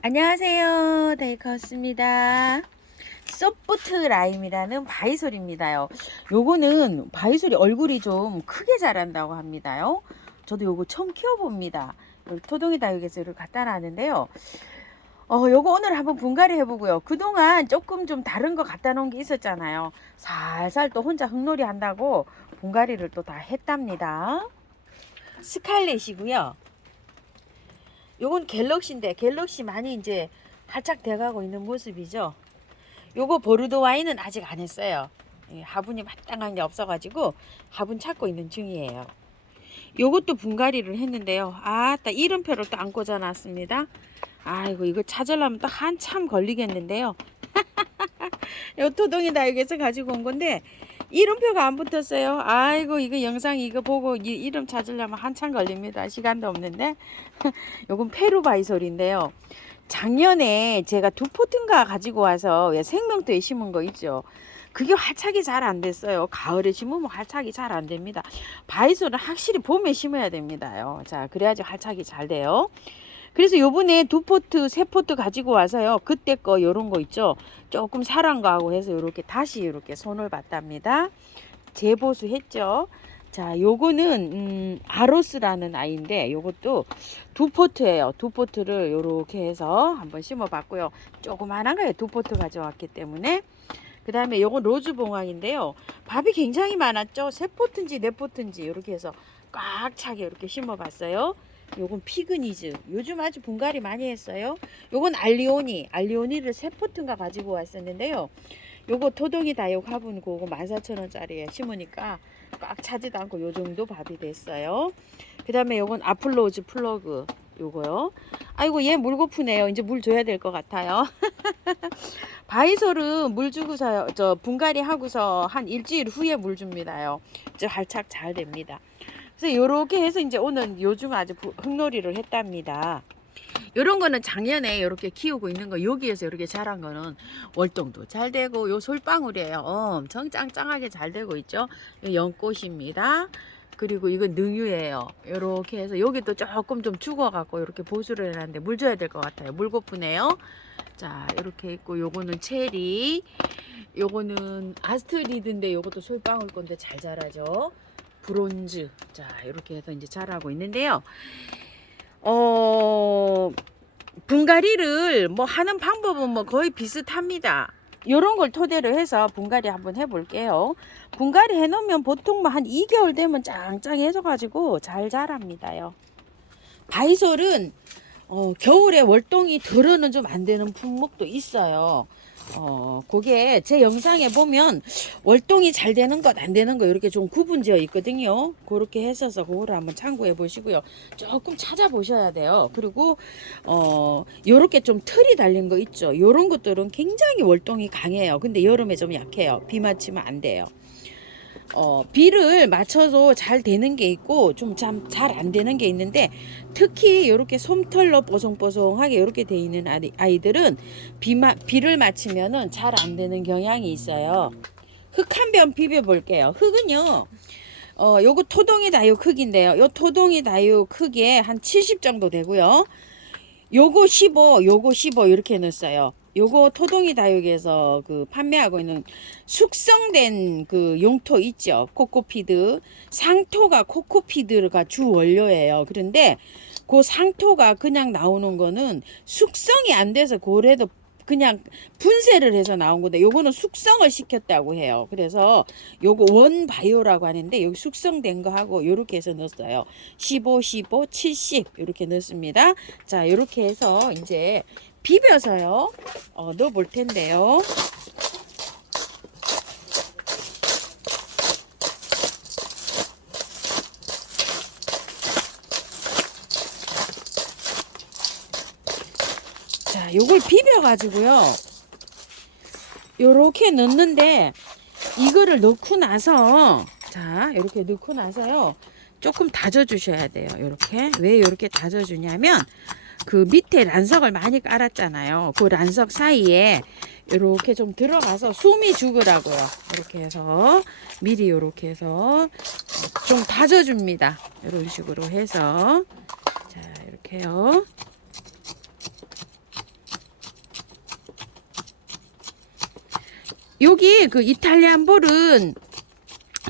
안녕하세요. 데이커스입니다. 소프트 라임이라는 바이솔입니다요. 요거는 바이솔이 얼굴이 좀 크게 자란다고 합니다요. 저도 요거 처음 키워봅니다. 토종이 다육에서 이걸 갖다 놨는데요. 요거 오늘 한번 분갈이 해보고요. 그동안 조금 좀 다른 거 갖다 놓은 게 있었잖아요. 살살 또 혼자 흙놀이 한다고 분갈이를 또 다 했답니다. 스칼렛이고요. 요건 갤럭시인데 갤럭시 많이 이제 활짝 돼가고 있는 모습이죠. 요거 보르도 와인은 아직 안 했어요. 화분이 마땅한 게 없어가지고 화분 찾고 있는 중이에요. 요것도 분갈이를 했는데요. 아따 이름표를 또 안 꽂아놨습니다. 아이고 이거 찾으려면 또 한참 걸리겠는데요. 요 토동이 다육에서 가지고 온 건데 이름표가 안 붙었어요. 아이고 이거 영상 이거 보고 이름 찾으려면 한참 걸립니다. 시간도 없는데 요건 페루바이솔인데요. 작년에 제가 두 포트인가 가지고 와서 생명토에 심은 거 있죠. 그게 활착이 잘 안 됐어요. 가을에 심으면 활착이 잘 안 됩니다. 바이솔은 확실히 봄에 심어야 됩니다요. 자, 그래야지 활착이 잘 돼요. 그래서 요번에 두 포트, 세 포트 가지고 와서요. 그때 거 요런 거 있죠. 조금 살한 거하고 해서 요렇게 다시 요렇게 손을 봤답니다. 재보수했죠. 자, 요거는 아로스라는 아이인데 요것도 두 포트예요. 두 포트를 요렇게 해서 한번 심어 봤고요. 조그만한 거예요. 두 포트 가져왔기 때문에. 그 다음에 요건 로즈봉황인데요. 밥이 굉장히 많았죠. 세 포트인지 네 포트인지 이렇게 해서 꽉 차게 이렇게 심어 봤어요. 요건 피그니즈. 요즘 아주 분갈이 많이 했어요. 요건 알리오니를 세 포트인가 가지고 왔었는데요. 요거 토동이 다육 화분 그거 14,000원짜리에 심으니까 꽉 차지도 않고 요 정도 밥이 됐어요. 그 다음에 요건 아플로즈 플러그 요거요. 아이고 얘 물 고프네요. 이제 물 줘야 될 것 같아요. 바이솔은 물 주고서 저 분갈이 하고서 한 일주일 후에 물 줍니다요. 이제 활착 잘 됩니다. 그래서 요렇게 해서 이제 오늘 요즘 아주 흙놀이를 했답니다. 요런 거는 작년에 이렇게 키우고 있는 거 여기에서 이렇게 자란 거는 월동도 잘 되고 요 솔방울이에요. 엄청 짱짱하게 잘 되고 있죠. 연꽃입니다. 그리고 이건 능유예요. 요렇게 해서 여기도 조금 좀 죽어 갖고 이렇게 보수를 해놨는데 물 줘야 될 것 같아요. 물 고프네요. 자, 이렇게 있고 요거는 체리, 요거는 아스트리드인데 요것도 솔방울 건데 잘 자라죠. 브론즈. 자, 이렇게 해서 이제 자라고 있는데요. 분갈이를 뭐 하는 방법은 뭐 거의 비슷합니다. 요런 걸 토대로 해서 분갈이 한번 해볼게요. 분갈이 해놓으면 보통 뭐 한 2개월 되면 짱짱해져 가지고 잘 자랍니다요. 바이솔은 겨울에 월동이 덜어는 좀 안 되는 품목도 있어요. 그게 제 영상에 보면 월동이 잘 되는 것 안 되는 거 이렇게 좀 구분되어 있거든요. 그렇게 했어서 그거를 한번 참고해 보시고요. 조금 찾아보셔야 돼요. 그리고 요렇게 좀 털이 달린 거 있죠. 요런 것들은 굉장히 월동이 강해요. 근데 여름에 좀 약해요. 비 맞히면 안 돼요. 비를 맞춰서 잘 되는 게 있고 좀 잘 안 되는 게 있는데 특히 이렇게 솜털로 뽀송뽀송하게 이렇게 돼 있는 아이들은 비를 맞추면은 잘 안 되는 경향이 있어요. 흙 한 번 비벼 볼게요. 흙은요. 요거 토동이 다육 흙인데요. 요 토동이 다육 흙에 한 70 정도 되고요. 요거 15, 요거 15 이렇게 넣었어요. 요거 토동이 다육에서 그 판매하고 있는 숙성된 그 용토 있죠. 코코피드. 상토가 코코피드가 주 원료예요. 그런데 그 상토가 그냥 나오는 거는 숙성이 안 돼서 그래도 그냥 분쇄를 해서 나온 건데 요거는 숙성을 시켰다고 해요. 그래서 요거 원바이오라고 하는데 여기 숙성된 거 하고 요렇게 해서 넣었어요. 15, 15, 70 이렇게 넣습니다. 자, 이렇게 해서 이제 비벼서요. 넣어 볼 텐데요. 자, 요걸 비벼 가지고요. 요렇게 넣는데 이거를 넣고 나서 자, 이렇게 넣고 나서요. 조금 다져 주셔야 돼요. 이렇게. 왜 이렇게 다져 주냐면 그 밑에 란석을 많이 깔았잖아요. 그 란석 사이에 이렇게 좀 들어가서 숨이 죽으라고요. 이렇게 해서 미리 이렇게 해서 좀 다져줍니다. 이런 식으로 해서 자, 이렇게요. 여기 그 이탈리안 볼은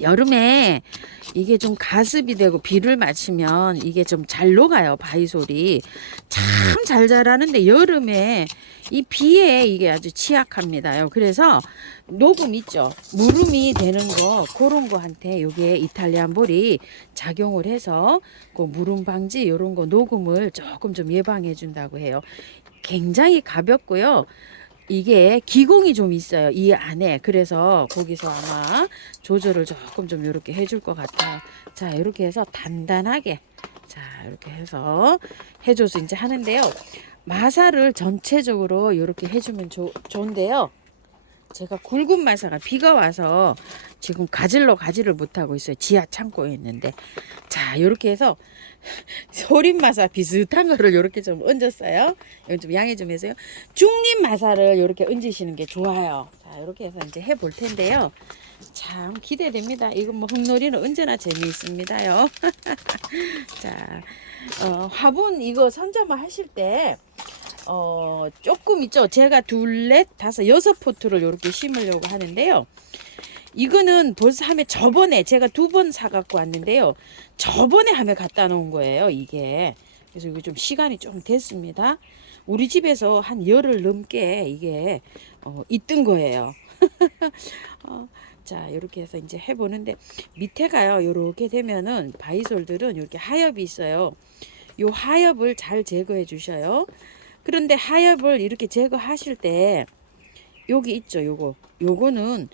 여름에 이게 좀 가습이 되고 비를 맞으면 이게 좀 잘 녹아요. 바이솔이 참 잘 자라는데 여름에 이 비에 이게 아주 취약합니다요. 그래서 녹음 있죠. 무름이 되는 거 그런 거한테 요게 이탈리안 볼이 작용을 해서 그 무름 방지 이런 거 녹음을 조금 좀 예방해 준다고 해요. 굉장히 가볍고요. 이게 기공이 좀 있어요. 이 안에. 그래서 거기서 아마 조절을 조금 좀 이렇게 해줄 것 같아요. 자, 이렇게 해서 단단하게. 자, 이렇게 해서 해줘서 이제 하는데요. 마사를 전체적으로 이렇게 해주면 좋은데요. 제가 굵은 마사가 비가 와서 지금 가지를 못하고 있어요. 지하 창고에 있는데. 자, 이렇게 해서 소림 마사 비슷한 거를 이렇게 좀 얹었어요. 이건 좀 양해 좀 해주세요. 중립 마사를 이렇게 얹으시는 게 좋아요. 자, 이렇게 해서 이제 해볼 텐데요. 참 기대됩니다. 이건 뭐 흙놀이는 언제나 재미있습니다요. 자, 화분 이거 선점을 하실 때 조금 있죠. 제가 둘, 넷, 다섯, 여섯 포트를 이렇게 심으려고 하는데요. 이거는 벌써 하면 저번에 제가 2번 사갖고 왔는데요. 저번에 하면 갖다 놓은 거예요. 이게. 그래서 이거 좀 시간이 좀 됐습니다. 우리 집에서 한 열흘 넘게 이게 있던 거예요. 자, 이렇게 해서 이제 해보는데 밑에가요. 이렇게 되면은 바이솔들은 이렇게 하엽이 있어요. 요 하엽을 잘 제거해 주셔요. 그런데 하엽을 이렇게 제거하실 때 여기 있죠. 요거는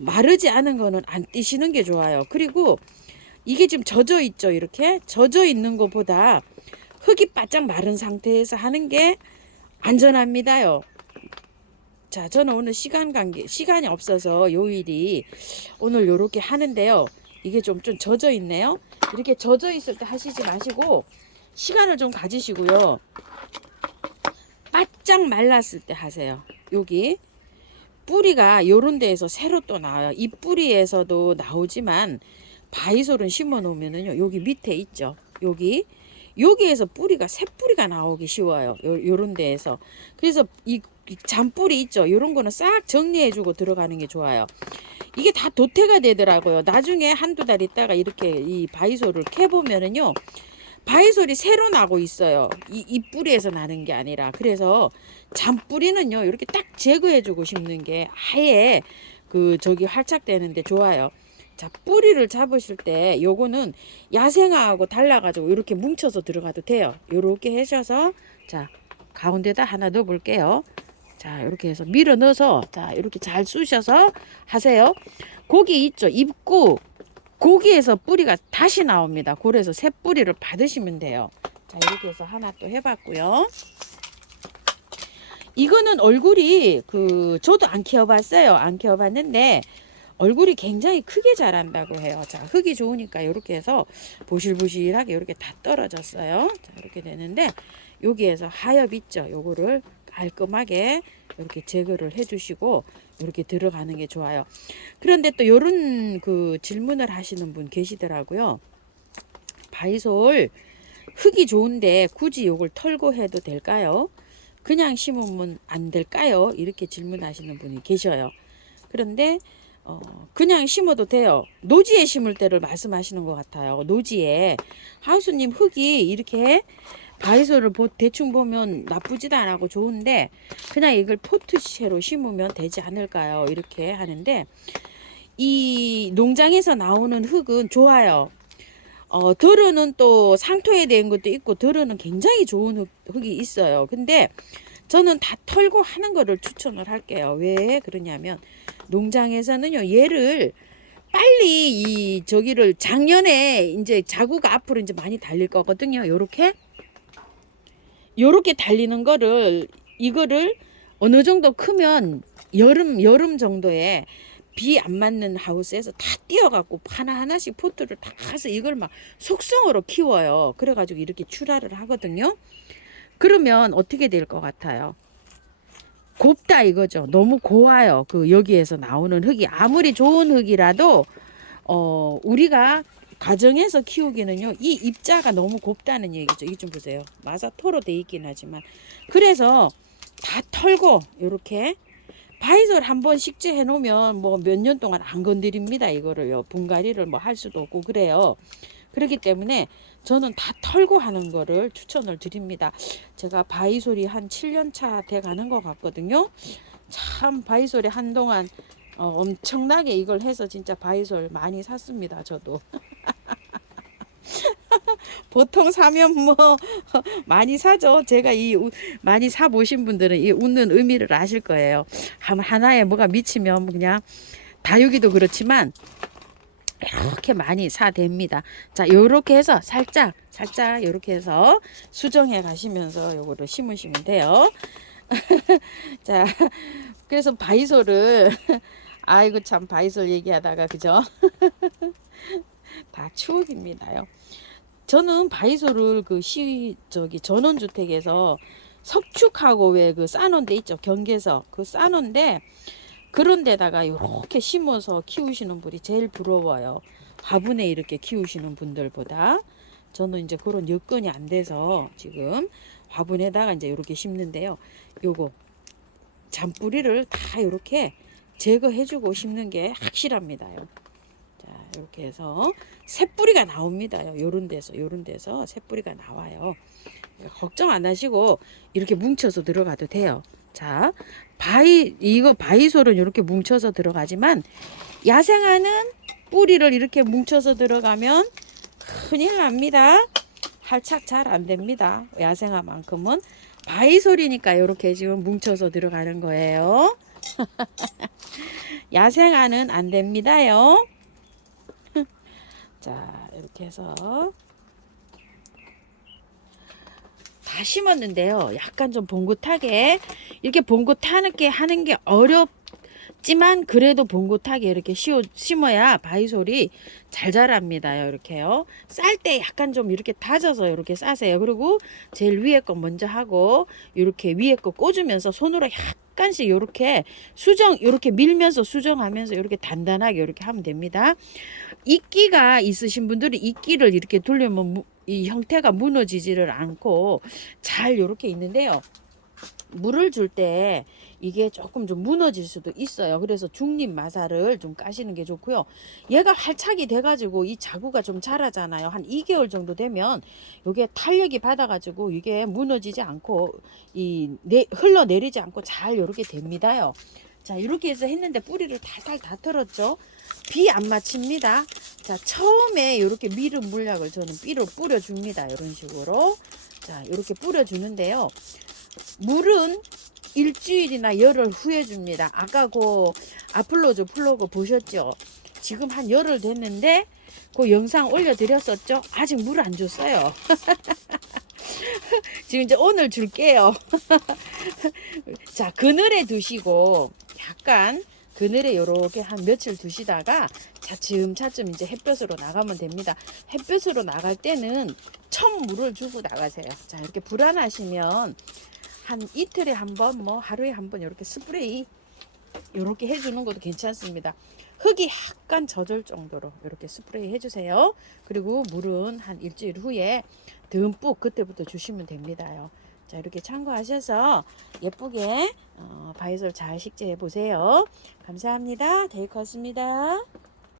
마르지 않은 거는 안 띄시는 게 좋아요. 그리고 이게 지금 젖어 있죠. 이렇게 젖어 있는 것보다 흙이 바짝 마른 상태에서 하는 게 안전합니다요. 자, 저는 오늘 시간이 없어서 요 일이 오늘 요렇게 하는데요. 이게 좀 젖어 있네요. 이렇게 젖어 있을 때 하시지 마시고 시간을 좀 가지시고요. 바짝 말랐을 때 하세요. 여기 뿌리가 요런 데에서 새로 또 나와요. 이 뿌리에서도 나오지만 바이솔은 심어 놓으면은요. 여기 밑에 있죠. 여기에서 뿌리가 새 뿌리가 나오기 쉬워요. 요런 데에서. 그래서 이 잔뿌리 있죠. 요런 거는 싹 정리해 주고 들어가는 게 좋아요. 이게 다 도태가 되더라고요. 나중에 한두 달 있다가 이렇게 이 바이솔을 캐 보면은요. 바이솔이 새로 나고 있어요. 이 뿌리에서 나는 게 아니라. 그래서 잔뿌리는요. 이렇게 딱 제거해주고 심는 게 아예 활착되는데 좋아요. 자, 뿌리를 잡으실 때 요거는 야생화하고 달라가지고 이렇게 뭉쳐서 들어가도 돼요. 요렇게 하셔서 자, 가운데다 하나 넣어 볼게요. 자, 이렇게 해서 밀어 넣어서 자, 이렇게 잘 쑤셔서 하세요. 고기 있죠. 입구 고기에서 뿌리가 다시 나옵니다. 그래서 새 뿌리를 받으시면 돼요. 자, 이렇게 해서 하나 또 해봤고요. 이거는 얼굴이 저도 안 키워봤어요. 안 키워봤는데 얼굴이 굉장히 크게 자란다고 해요. 자, 흙이 좋으니까 이렇게 해서 보실보실하게 이렇게 다 떨어졌어요. 자, 이렇게 되는데 여기에서 하엽 있죠. 요거를 깔끔하게 이렇게 제거를 해주시고 이렇게 들어가는 게 좋아요. 그런데 또 요런 질문을 하시는 분 계시더라고요. 바이솔 흙이 좋은데 굳이 요걸 털고 해도 될까요? 그냥 심으면 안 될까요? 이렇게 질문하시는 분이 계셔요. 그런데 그냥 심어도 돼요. 노지에 심을 때를 말씀하시는 것 같아요. 노지에 하우스님 흙이 이렇게 바이솔을 대충 보면 나쁘지도 않고 좋은데 그냥 이걸 포트채로 심으면 되지 않을까요? 이렇게 하는데 이 농장에서 나오는 흙은 좋아요. 덜어는 또 상토에 대한 것도 있고 덜어는 굉장히 좋은 흙이 있어요. 근데 저는 다 털고 하는 거를 추천을 할게요. 왜 그러냐면 농장에서는요 얘를 빨리 저기를 작년에 이제 자구가 앞으로 이제 많이 달릴 거거든요. 요렇게 달리는 거를 이거를 어느 정도 크면 여름 정도에 비 안 맞는 하우스에서 다 띄어갖고 하나하나씩 포트를 다 해서 이걸 막 속성으로 키워요. 그래가지고 이렇게 출하를 하거든요. 그러면 어떻게 될 것 같아요? 곱다 이거죠. 너무 고와요. 여기에서 나오는 흙이 아무리 좋은 흙이라도 우리가 가정에서 키우기는요 이 입자가 너무 곱다는 얘기죠. 이거 좀 보세요. 마사토로 돼 있긴 하지만 그래서 다 털고 이렇게 바이솔 한번 식재해 놓으면 뭐 몇 년 동안 안 건드립니다. 이거를요. 분갈이를 뭐 할 수도 없고 그래요. 그렇기 때문에 저는 다 털고 하는 거를 추천을 드립니다. 제가 바이솔이 한 7년 차 돼 가는 것 같거든요. 참 바이솔이 한동안 엄청나게 이걸 해서 진짜 바이솔 많이 샀습니다. 저도. 보통 사면 뭐 많이 사죠. 제가 많이 사 보신 분들은 이 웃는 의미를 아실 거예요. 하나에 뭐가 미치면 그냥 다육이도 그렇지만 이렇게 많이 사댑니다. 자, 요렇게 해서 살짝 요렇게 해서 수정해 가시면서 요거를 심으시면 돼요. 자, 그래서 바이솔을 아이고 참 바이솔 얘기하다가 그죠? 다 추억입니다요. 저는 바이솔을 저기 전원주택에서 석축하고 왜 그 싸놓은 데 있죠. 경계서 그 싸놓은 데 그런 데다가 이렇게 심어서 키우시는 분이 제일 부러워요. 화분에 이렇게 키우시는 분들보다. 저는 이제 그런 여건이 안 돼서 지금 화분에다가 이제 이렇게 심는데요. 요거 잔뿌리를 다 이렇게 제거해주고 심는 게 확실합니다요. 자, 이렇게 해서 새뿌리가 나옵니다. 요런 데서 새뿌리가 나와요. 그러니까 걱정 안 하시고 이렇게 뭉쳐서 들어가도 돼요. 자, 이거 바이솔은 이렇게 뭉쳐서 들어가지만 야생화는 뿌리를 이렇게 뭉쳐서 들어가면 큰일 납니다. 활착 잘 안 됩니다. 야생화만큼은 바이솔이니까 이렇게 지금 뭉쳐서 들어가는 거예요. 야생화는 안 됩니다요. 자, 이렇게 해서 다 심었는데요. 약간 좀 봉긋하게 이렇게 봉긋하게 하는 게 어렵지만 그래도 봉긋하게 이렇게 심어야 바이솔이 잘 자랍니다요. 이렇게요. 쌀 때 약간 좀 이렇게 다져서 이렇게 싸세요. 그리고 제일 위에 거 먼저 하고 이렇게 위에 거 꽂으면서 손으로 약간씩 이렇게 이렇게 밀면서 수정하면서 이렇게 단단하게 이렇게 하면 됩니다. 이끼가 있으신 분들이 이끼를 이렇게 돌리면 이 형태가 무너지지를 않고 잘 이렇게 있는데요. 물을 줄 때 이게 조금 좀 무너질 수도 있어요. 그래서 중립 마사를 좀 까시는 게 좋고요. 얘가 활착이 돼가지고 이 자구가 좀 자라잖아요. 한 2개월 정도 되면 이게 탄력이 받아가지고 이게 무너지지 않고 흘러내리지 않고 잘 이렇게 됩니다요. 자, 이렇게 해서 했는데 뿌리를 달달 다 털었죠. 비 안 맞춥니다. 자, 처음에 이렇게 미름 물약을 저는 삐로 뿌려줍니다. 이런 식으로. 자, 이렇게 뿌려주는데요. 물은 일주일이나 열흘 후에 줍니다. 아까 그 아플로즈 플로그 보셨죠? 지금 한 열흘 됐는데 그 영상 올려드렸었죠? 아직 물 안 줬어요. 지금 이제 오늘 줄게요. 자, 그늘에 두시고 약간 그늘에 요렇게 한 며칠 두시다가 차츰 이제 햇볕으로 나가면 됩니다. 햇볕으로 나갈 때는 물을 주고 나가세요. 자, 이렇게 불안하시면 한 이틀에 한 번, 뭐 하루에 한 번 이렇게 스프레이 이렇게 해주는 것도 괜찮습니다. 흙이 약간 젖을 정도로 이렇게 스프레이 해주세요. 그리고 물은 한 일주일 후에 듬뿍 그때부터 주시면 됩니다요. 자, 이렇게 참고하셔서 예쁘게 바이솔 잘 식재해 보세요. 감사합니다. 데이커스입니다.